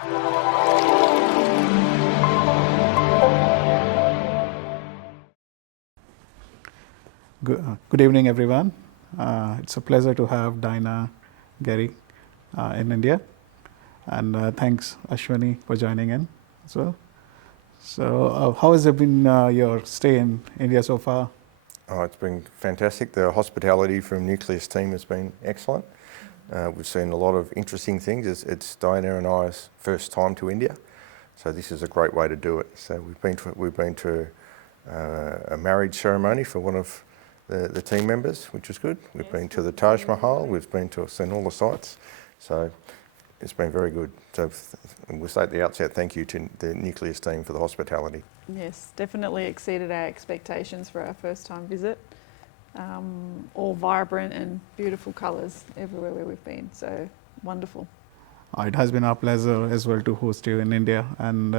Good evening, everyone. It's a pleasure to have Dinah Gary in India. And thanks, Ashwani, for joining in as well. So how has it been your stay in India so far? Oh, it's been fantastic. The hospitality from Nucleus team has been excellent. We've seen a lot of interesting things. It's Diana and I's first time to India, so this is a great way to do it. So we've been to a marriage ceremony for one of the team members, which was good. We've been to the Taj Mahal. We've seen all the sites. So it's been very good. So we'll say at the outset, thank you to the Nucleus team for the hospitality. Yes, definitely exceeded our expectations for our first time visit. All vibrant and beautiful colours everywhere where we've been, so wonderful. It has been our pleasure as well to host you in India, and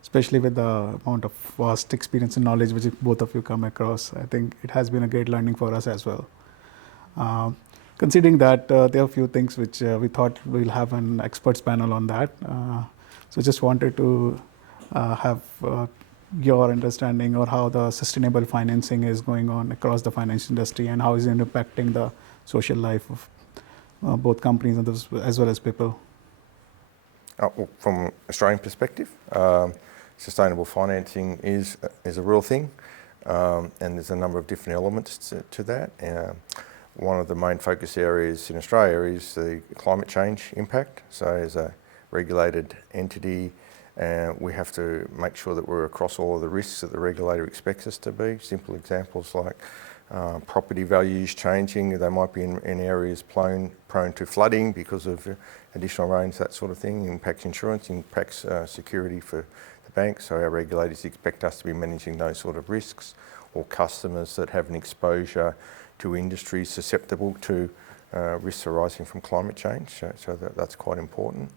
especially with the amount of vast experience and knowledge which both of you come across. I think it has been a great learning for us as well. Considering that there are a few things which we thought we'll have an experts panel on that. So just wanted to have your understanding or how the sustainable financing is going on across the finance industry and how is it impacting the social life of both companies and as well as people. Well, from Australian perspective, sustainable financing is a real thing, and there's a number of different elements to that. One of the main focus areas in Australia is the climate change impact. So as a regulated entity, we have to make sure that we're across all of the risks that the regulator expects us to be. Simple examples like property values changing. They might be in areas prone to flooding because of additional rains, that sort of thing. Impacts insurance, impacts security for the banks. So our regulators expect us to be managing those sort of risks, or customers that have an exposure to industries susceptible to risks arising from climate change. So that's quite important.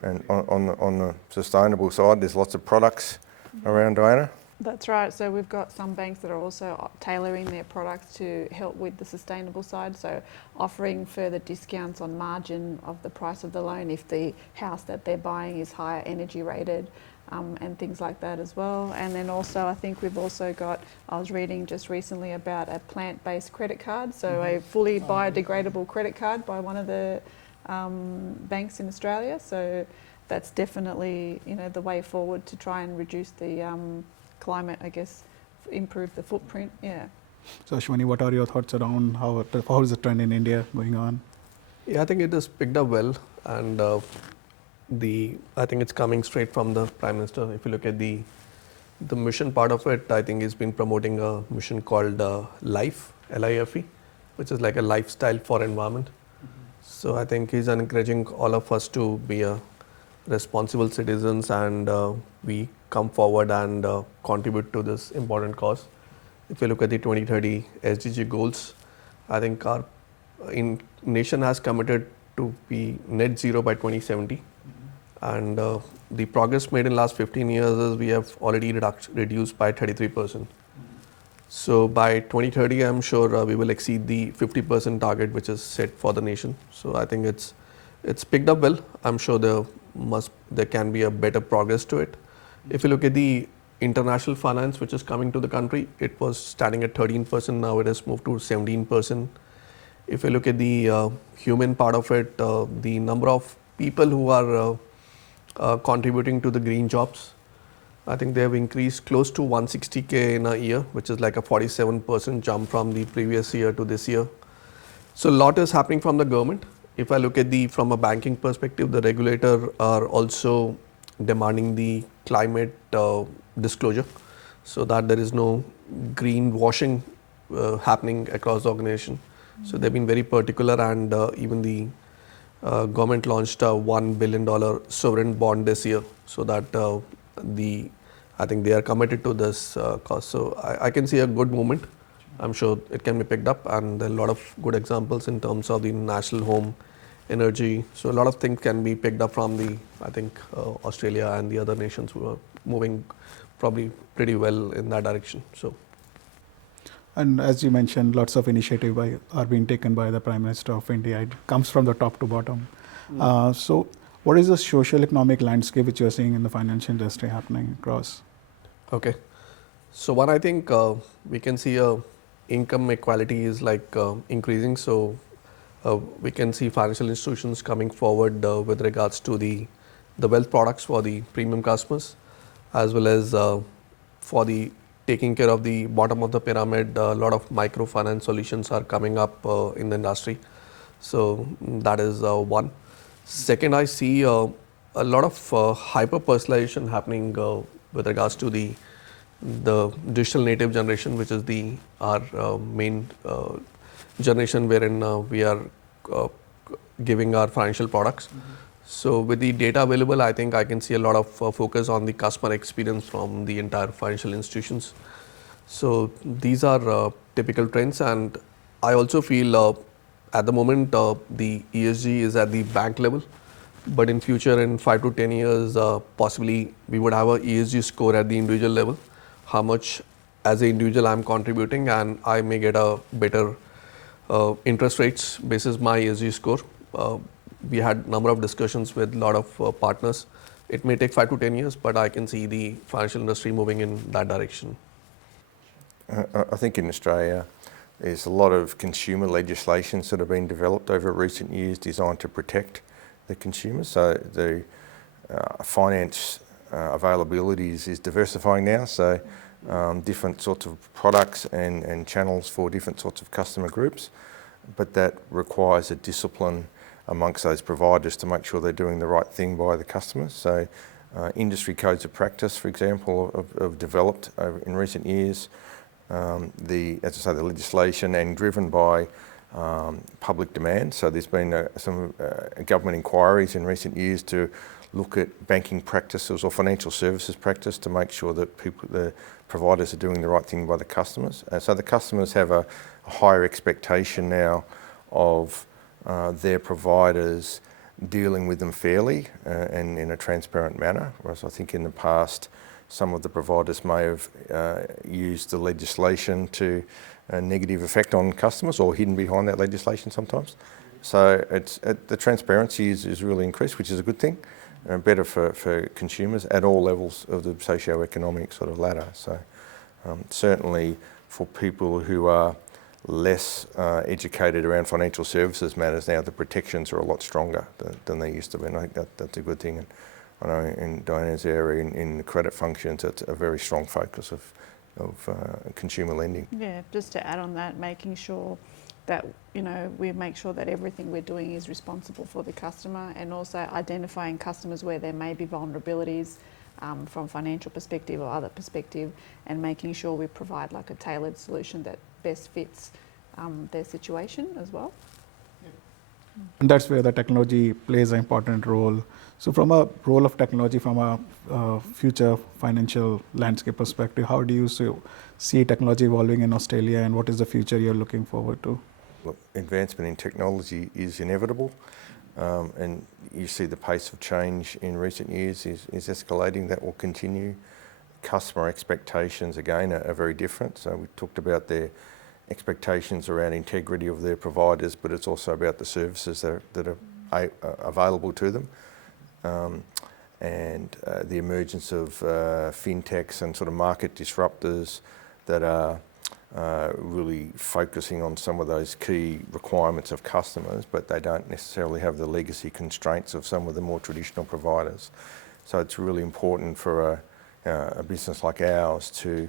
And on the sustainable side, there's lots of products around, Diana. That's right. So we've got some banks that are also tailoring their products to help with the sustainable side. So offering further discounts on margin of the price of the loan if the house that they're buying is higher energy rated, and things like that as well. And then also I think we've also got, I was reading just recently about a plant-based credit card. So a fully biodegradable credit card by one of the banks in Australia. So that's definitely, the way forward to try and reduce the climate, I guess, improve the footprint. Yeah. So Ashwani, what are your thoughts around how is the trend in India going on? Yeah, I think it has picked up well, and I think it's coming straight from the Prime Minister. If you look at the mission part of it, I think he's been promoting a mission called LIFE, L-I-F-E, which is like a lifestyle for environment. So I think he's encouraging all of us to be responsible citizens, and we come forward and contribute to this important cause. If you look at the 2030 SDG goals, I think our nation has committed to be net zero by 2070. And the progress made in last 15 years is we have already reduced by 33%. So by 2030, I'm sure we will exceed the 50% target which is set for the nation. So I think it's picked up well. I'm sure there can be a better progress to it. If you look at the international finance which is coming to the country, it was starting at 13%, now it has moved to 17%. If you look at the human part of it, the number of people who are contributing to the green jobs, I think they have increased close to 160K in a year, which is like a 47% jump from the previous year to this year. So a lot is happening from the government. If I look at from a banking perspective, the regulator are also demanding the climate disclosure, so that there is no greenwashing happening across the organization. So they've been very particular, and even the government launched a $1 billion sovereign bond this year, so that I think they are committed to this cause. So I can see a good movement. I'm sure it can be picked up, and there are a lot of good examples in terms of the national home energy. So a lot of things can be picked up from Australia and the other nations who are moving probably pretty well in that direction. So. And as you mentioned, lots of initiatives are being taken by the Prime Minister of India. It comes from the top to bottom. So what is the social economic landscape which you're seeing in the financial industry happening across? Okay. So one, I think we can see income equality is like increasing. So we can see financial institutions coming forward with regards to the wealth products for the premium customers, as well as for the taking care of the bottom of the pyramid. A lot of microfinance solutions are coming up in the industry. So that is one. Second, I see a lot of hyper personalization happening with regards to the digital native generation, which is our main generation wherein we are uh, giving our financial products. So with the data available, I think I can see a lot of focus on the customer experience from the entire financial institutions. So these are typical trends, and I also feel at the moment the ESG is at the bank level, but in future, in 5 to 10 years, possibly we would have a ESG score at the individual level, how much as an individual I'm contributing, and I may get a better interest rates basis my ESG score. We had number of discussions with a lot of partners. It may take 5 to 10 years, but I can see the financial industry moving in that direction. I think in Australia, there's a lot of consumer legislations that have been developed over recent years designed to protect the consumers. So the finance availability is diversifying now. So different sorts of products and channels for different sorts of customer groups. But that requires a discipline amongst those providers to make sure they're doing the right thing by the customers. So industry codes of practice, for example, have developed in recent years. As I say, the legislation and driven by public demand. So there's been some government inquiries in recent years to look at banking practices or financial services practice to make sure that the providers are doing the right thing by the customers. So the customers have a higher expectation now of their providers dealing with them fairly and in a transparent manner, whereas I think in the past some of the providers may have used the legislation to a negative effect on customers or hidden behind that legislation sometimes. So the transparency is really increased, which is a good thing, better for consumers at all levels of the socio-economic sort of ladder. So certainly for people who are less educated around financial services matters now, the protections are a lot stronger than they used to be, and I think that's a good thing. And I know in Diana's area, in the credit functions, it's a very strong focus of consumer lending. Yeah, just to add on that, making sure that we make sure that everything we're doing is responsible for the customer, and also identifying customers where there may be vulnerabilities from financial perspective or other perspective, and making sure we provide like a tailored solution that best fits their situation as well. And that's where the technology plays an important role. So from a role of technology, from a future financial landscape perspective, how do you see technology evolving in Australia, and what is the future you're looking forward to? Look, advancement in technology is inevitable, and you see the pace of change in recent years is escalating. That will continue. Customer expectations, again, are very different. So we talked about their expectations around integrity of their providers, but it's also about the services that are available to them. And the emergence of fintechs and sort of market disruptors that are really focusing on some of those key requirements of customers, but they don't necessarily have the legacy constraints of some of the more traditional providers. So it's really important for a business like ours to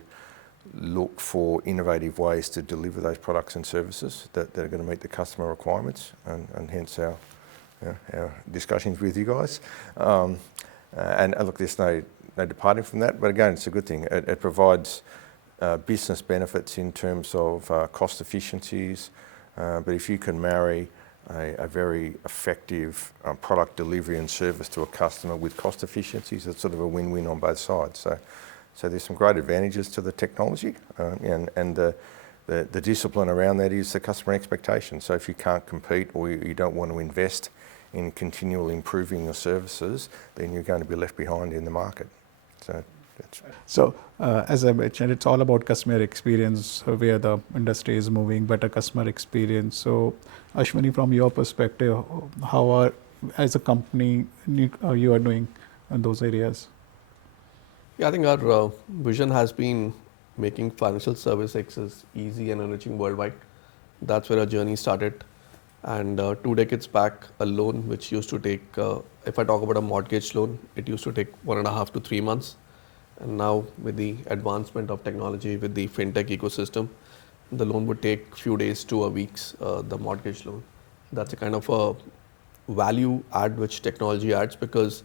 look for innovative ways to deliver those products and services that are going to meet the customer requirements, and hence our discussions with you guys. And look, there's no departing from that, but again, it's a good thing. It provides business benefits in terms of cost efficiencies, but if you can marry a very effective product delivery and service to a customer with cost efficiencies, it's sort of a win-win on both sides. So there's some great advantages to the technology, and the discipline around that is the customer expectation. So if you can't compete or you don't want to invest in continually improving your services, then you're going to be left behind in the market. So as I mentioned, it's all about customer experience, where the industry is moving, better customer experience. So Ashwini, from your perspective, how are as a company you are doing in those areas? Yeah, I think our vision has been making financial service access easy and enriching worldwide. That's where our journey started. And 2 decades back, a loan which used to take, if I talk about a mortgage loan, it used to take 1.5 to 3 months. And now, with the advancement of technology, with the fintech ecosystem, the loan would take few days to a week's, the mortgage loan. That's a kind of a value add which technology adds, because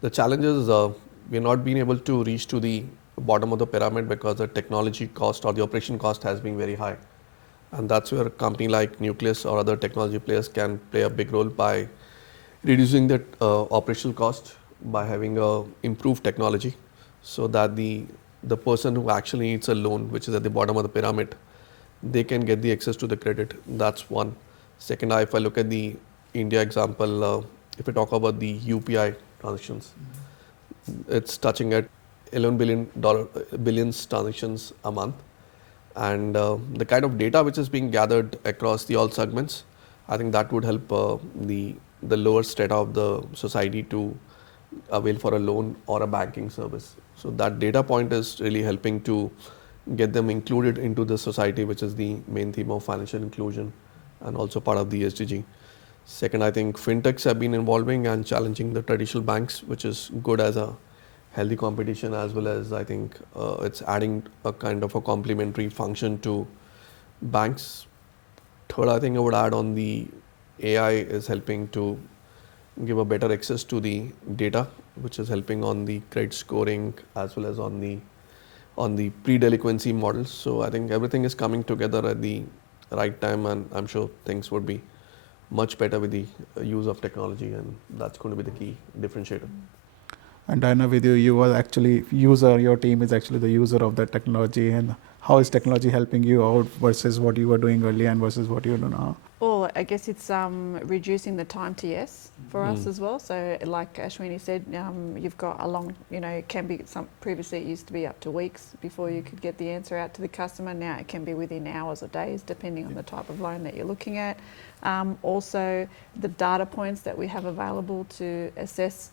the challenge is we're not being able to reach to the bottom of the pyramid because the technology cost or the operation cost has been very high. And that's where a company like Nucleus or other technology players can play a big role by reducing the operational cost by having improved technology, so that the person who actually needs a loan, which is at the bottom of the pyramid, they can get the access to the credit. That's one. Second, if I look at the India example, if we talk about the UPI transactions, it's touching at billions transactions a month. And the kind of data which is being gathered across the all segments, I think that would help the lower strata of the society to avail for a loan or a banking service. So that data point is really helping to get them included into the society, which is the main theme of financial inclusion and also part of the SDG. Second, I think fintechs have been evolving and challenging the traditional banks, which is good as a healthy competition, as well as I think it's adding a kind of a complementary function to banks. Third, I think I would add on the AI is helping to give a better access to the data, which is helping on the credit scoring as well as on the pre-delinquency models. So I think everything is coming together at the right time, and I'm sure things would be much better with the use of technology, and that's going to be the key differentiator. And I know with you, you are actually user. Your team is actually the user of that technology. And how is technology helping you out versus what you were doing earlier and versus what you do now? Well, I guess it's reducing the time to yes for us as well. So like Ashwini said, you've got a long, it can be previously it used to be up to weeks before you could get the answer out to the customer. Now it can be within hours or days, depending on the type of loan that you're looking at. Also, the data points that we have available to assess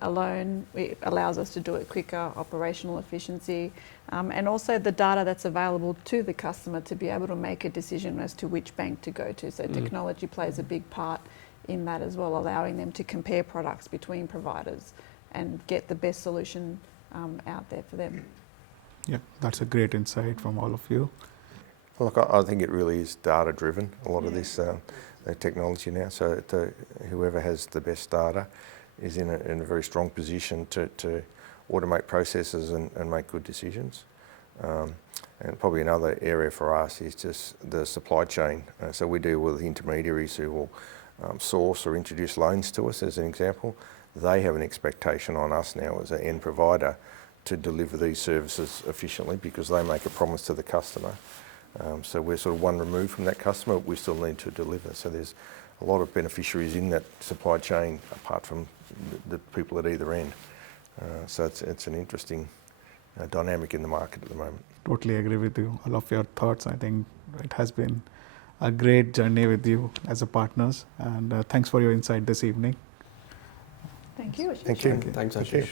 a loan, it allows us to do it quicker, operational efficiency, and also the data that's available to the customer to be able to make a decision as to which bank to go to. So technology plays a big part in that as well, allowing them to compare products between providers and get the best solution out there for them. Yeah, that's a great insight from all of you. Look, I think it really is data driven, a lot of this technology now. So whoever has the best data is in a very strong position to automate processes and make good decisions. And probably another area for us is just the supply chain. So we deal with intermediaries who will source or introduce loans to us, as an example. They have an expectation on us now as an end provider to deliver these services efficiently, because they make a promise to the customer. So we're sort of one removed from that customer, but we still need to deliver. So there's a lot of beneficiaries in that supply chain apart from the people at either end. So it's an interesting dynamic in the market at the moment. Totally agree with you. All of your thoughts. I think it has been a great journey with you as a partners. And thanks for your insight this evening. Thank you. Thank you. Thanks, Ashish.